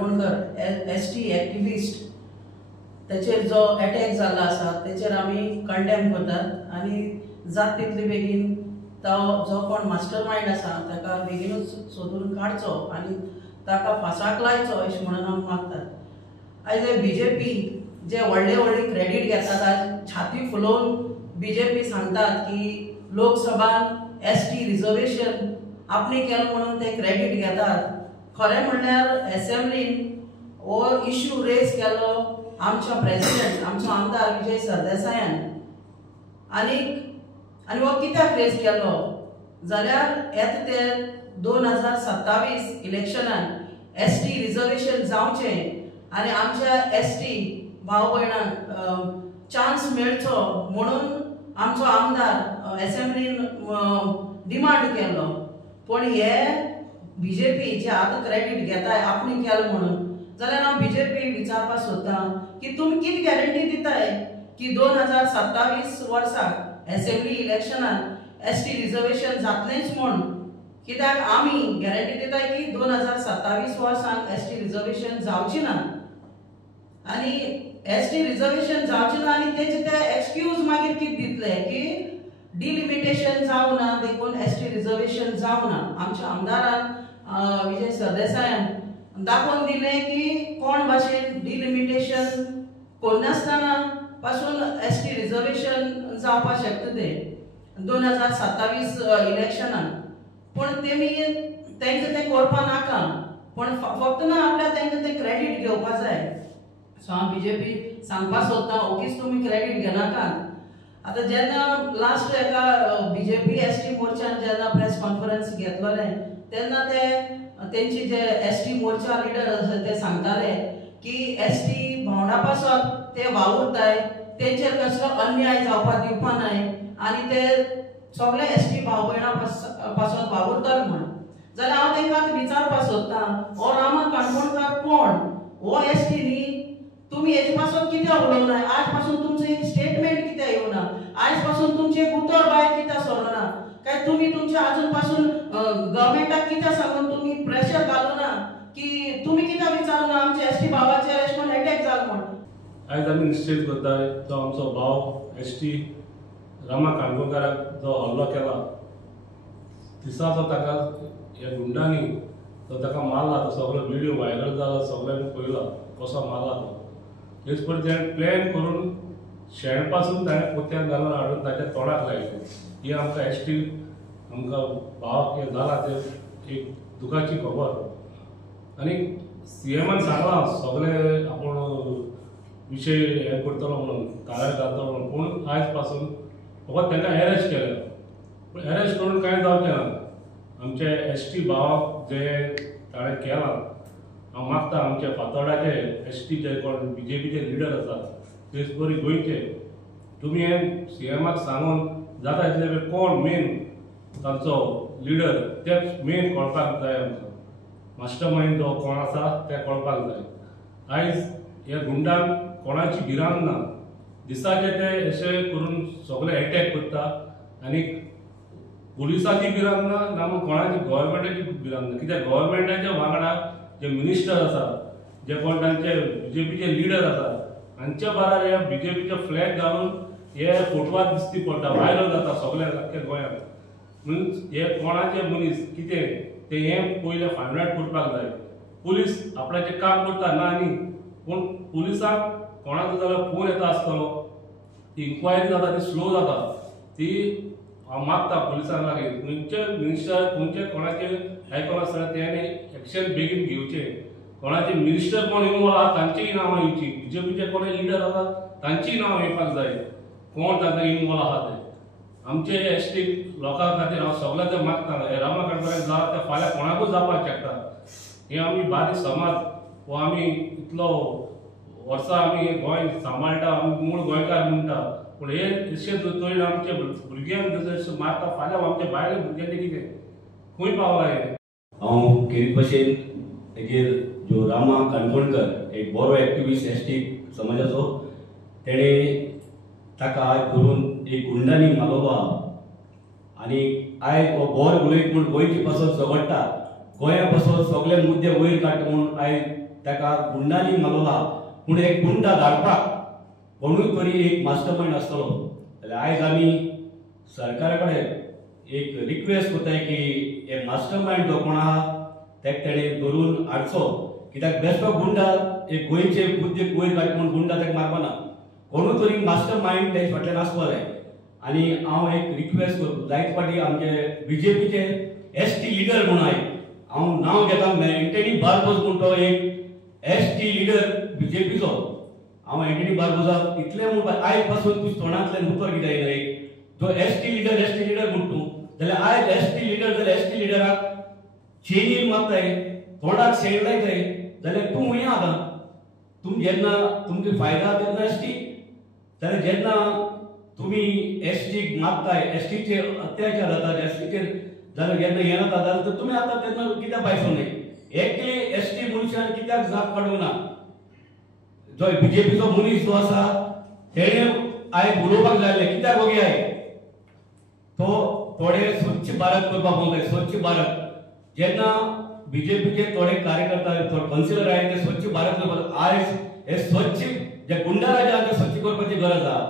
Kankonkar ST activist तेचेर जो attack जाला आसा तेचेर आमी कंडेम करतात आनी जात तितले बेगीन तो जो कोण मास्टर माइंड आसा ताका बेगीनूच सोदून काडचो आनी ताका फासाक लायचो अशें म्हणून आमी मागतात। आयज BJP जे व्हडले व्हडले क्रेडीट घेतात आज छाती फुलोवन BJP सांगतात की लोकसभान ST रिजर्वेशन आपणे केलं म्हणून ते क्रेडीट घेतात। खरें म्हणल्यार असेंब्लीन हो इश्यू रेज केलो आमच्या प्रेसिडेंट आमचो आमदार विजय सरदेसायान आनी हो कित्याक रेज केलो जाल्यार येता ते 2027 इलेक्शनान ST रिजर्वेशन जावचें आनी आमच्या ST भाव भयणांक चान्स मेळचो म्हणून आमचो आमदार असेंब्लीन डिमांड केलो। पण हे BJP जे आतां क्रेडीट घेताय आपणे केलें म्हणून जाल्यार हांव BJP विचारपाक सोदतां की तुमी कितें गॅरंटी दिताय की 2027 वर्साक असेंब्ली इलेक्शनान ST रिजर्वेशन जातलेंच म्हूण? कित्याक आमी गॅरंटी दिताय की 2027 वर्साक ST रिजर्वेशन जावची ना आनी ST रिजर्वेशन जावचे ना आनी तेचे ते एक्सक्यूज मागीर कितें दितले की डिलिमिटेशन जावं ना देखून ST रिजर्वेशन जावं ना। आमच्या आमदारान विजय सरदेसायान दाखोवन दिलें की कोण भाशेन डिलिमिटेशन कोन्नासतना पासून ST रिजर्वेशन जावपाक शकता ते 2027 इलेक्शनान। पण तेमी तांकां तें करपा नाका पण फक्त ना आपल्या तांकां तें क्रेडीट घेवपा जाय। सो हांव BJP सांगपाक सोदतां ओगीच तुमी क्रेडीट घेनाकात। आतां जेन्ना लास्ट एका BJP ST मोर्चान जेन्ना प्रेस कॉन्फरन्स घेतलोलें तेन्ना ते तेंचे जे ST मोर्चा लिडर आसा ते सांगताले की ST भावंडा पासत ते वावुरताय तेंचेर कसलो अन्याय जावपाक दिवपा नाय आनी ते सगळे ST भाव भयणां पासत वावुरताले म्हण। जाल्यार हांव तांकां विचारपाक सोदतां हो रामा काणकोणकार कोण? हो ST न्ही? तुमी हेजे पासून कित्याक उलोवनाय? आज पासून तुमचो एक स्टेटमेंट कित्याक येवना? आज पासून तुमचे उतर भायर कित्याक सरना? काय तुम्ही तुमच्या अजून पासून गव्हर्नमेंटाक कित्याक सांगून तुम्ही प्रेशर घालूना की तुम्ही कित्याक विचारना आमच्या ST भावाचेर अशें कोण अटॅक जालो म्हण? आयज आमी निश्चित करताय तो आमचो भाव ST रामा काणकोणकाराक जो हल्लो केला दिसाचो ताका ह्या गुंडांनी तो ताका मारला तो सगळो व्हिडिओ व्हायरल जाला सगळ्यांनी पळयला कसो मारला तो। तेच पण ताणें प्लॅन करून शेण पासून ताणें पोत्याक घालून हाडून ताच्या तोंडाक लायलें। ही आमकां ST आमकां भावाक हें जाला ते एक दुखाची खबर आनी CMन सांगलां सगळे आपूण विशय हें करतलो म्हणून काळ्यार घालतलो म्हणून पूण आयज पासून फकत तांकां अरेस्ट केलें पूण अरेस्ट करून कांय जावचें ना। आमचे ST भावाक जे ताणें केलां हांव मागता आमचे फातोर्डाचे ST जे कोण BJPचे लिडर आसात तेच बरी गोंयचे तुमी हें CMक सांगून जाता तितले वेळ कोण मेन तांचो लिडर तेच मेन कळपाक जाय। आमकां मास्टर माइंड जो कोण आसा ते कळपाक जाय। आयज ह्या गुंडांक कोणाची भिरांत ना दिसाचे ते अशें करून सगळे अटॅक करता आनी पुलिसाची भिरांत ना ना कोणाची गव्हर्नमेंटाची भिरांत ना कित्याक गव्हर्नमेंटाच्या वांगडा जे मिनिस्टर आसा जे कोण तांचे BJPचे लिडर आसा हांच्या बारार ह्या BJPचे फ्लॅग घालून हे फोटवार दिसती पडटा व्हायरल जाता सगळ्या आख्ख्या गोंयांत। म्हणून हे कोणाचे मनीस कितें ते हें पयलें फायंड आउट करपाक जाय। पुलीस आपणाचें काम करता ना न्ही पूण पुलिसाक कोणाचो जाल्यार फोन येता आसतलो ती इन्क्वायरी जाता ती स्लो जाता ती हांव मागता पुलिसांक लागीं खंयचे मिनिस्टर खंयचे कोणाचे आयकून आसतना तेणे एक्शन बेगीन घेवचें। कोणाचे मिनिस्टर कोण इन्वॉल्व आहा तांचीय नांवां येवची BJPचे कोण लिडर आसा तांचीय नांवां येवपाक जाय कोण ताका इन्वॉल्व आहा ते। आमचे ST लोकां खातीर हांव सगळ्यांक मागता हे रामा काणकोणकार जाला ते फाल्यां कोणाकूच जावपाक शकता। हे आमी बारीक समाज हो आमी इतलो वर्सां आमी गोंय सांबाळटा आमी मूळ गोंयकार म्हणटा पूण हे अशें चोयन आमचे भुरग्यांक जशें मारता फाल्यां आमचे भायले भुरग्यांचें कितें खंय पावला हें? हांव खेरीत भशेन तेजेर जो रामा काणकोणकर एक बरो एक्टिविस्ट ST समाजाचो तेणे ताका आयज धरून एक गुंडांनी मारलो आनी आयज हो बोर उलयत म्हूण गोंयची पासत झगडटा गोंया पासून सगळे मुद्दे वयर काडटा म्हणून आयज ताका गुंडांनी मारला. पूण एक गुंडा धाडपाक कोणूय तरी एक मास्टर माइंड आसतलो. जाल्यार आयज आमी सरकारा कडेन एक रिक्वेस्ट करताय की हे मास्टर माइंड जो कोण आहा ताका तेणें धरून हाडचो. कित्याक बेश्टो गुंडा एक गोंयचे मुद्दे वयर काडटा म्हणून गुंडा ताका मारपाना. कोणूय तरी मास्टर माइंड तेजे फाटल्यान आसपा जाय. आनी हांव एक रिक्वेस्ट करता, जायते फाटी आमचे बीजेपीचे एसटी लिडर म्हणून हाय, हांव नांव घेता एंटनी बार्बोस म्हणून तो एक एसटी लिडर बीजेपीचो. हांव एंटनी बार्बोसाक इतलें म्हणून आयज पासून तुज्या तोंडांतल्यान उतर कितें येना एक जो एसटी लिडर म्हणटा तूं, जाल्यार आयज एसटी लिडर जाल्यार एसटी लिडराक चेनीन मारताय, तोंडाक शेण लायताय, जाल्यार तूं हुंय आतां. तुम जेन्ना तुमकां फायदा आहा तेन्ना एसटी, जाल्यार जेन्ना तुमी एसटीक मारताय, एसटीचे अत्याचार जाता एसटीचेर जाल्यार जेन्ना हें जाता जाल्यार तुमी आतां तेन्ना कित्याक भायर सरनाय? एकली एसटी मनशान कित्याक जाप काडूंक ना? जो बीजेपीचो मनीस जो आसा तेणें आयज उलोवपाक जाय आसलें. कित्याक वगे आय तो थोडे स्वच्छ भारत करपाक पावताय. स्वच्छ भारत जेन्ना बीजेपीचे थोडे कार्यकर्ता थोडे काउन्सिलर आहाय ते स्वच्छ भारत करपाक, आयज हे स्वच्छ जे गुंडा राज आहा ते स्वच्छ करपाची गरज आहा.